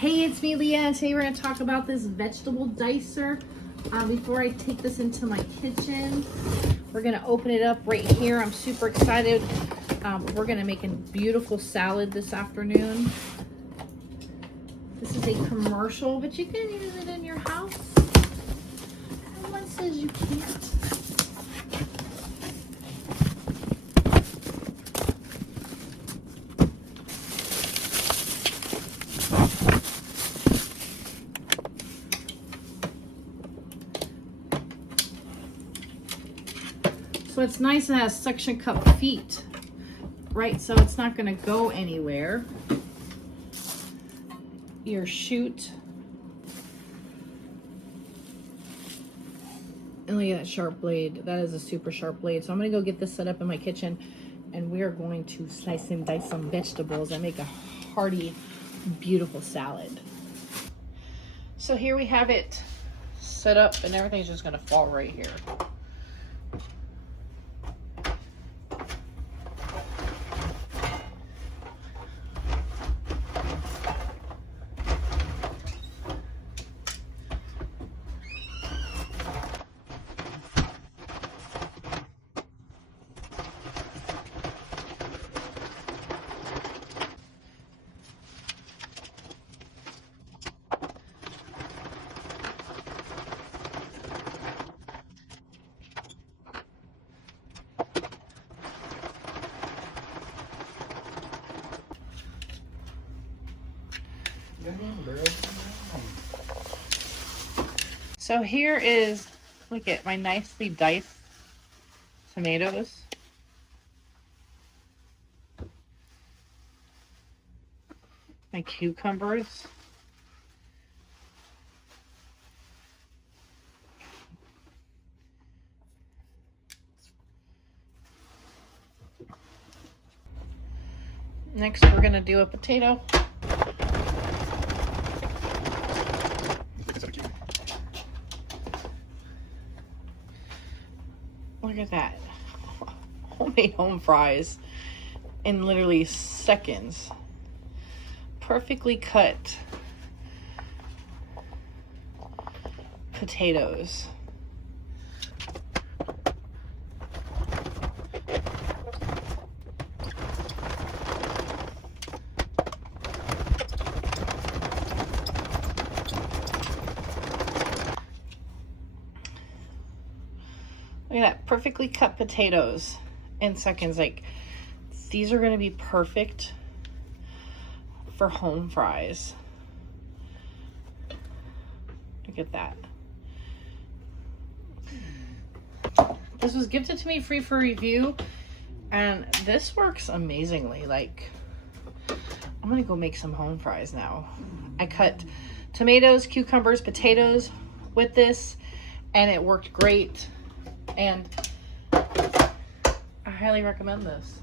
Hey, it's me, Leah, and today we're going to talk about this vegetable dicer. Before I take this into my kitchen, we're going to open it up right here. I'm super excited. We're going to make a beautiful salad this afternoon. This is a commercial, but you can use it in your house. No one says you can't. So it's nice and has suction cup feet, right? So it's not going to go anywhere. Your chute. And look at that sharp blade. That is a super sharp blade. So I'm going to go get this set up in my kitchen, and we are going to slice and dice some vegetables and make a hearty, beautiful salad. So here we have it set up, and everything's just going to fall right here. So here is, look at my nicely diced tomatoes. My cucumbers. Next, we're going to do a potato. Look at that. Homemade home fries in literally seconds. Perfectly cut potatoes. Look at that, perfectly cut potatoes in seconds. Like, these are going to be perfect for home fries. Look at that. This was gifted to me free for review, and this works amazingly. Like, I'm going to go make some home fries now. I cut tomatoes, cucumbers, potatoes with this, and it worked great. And I highly recommend this.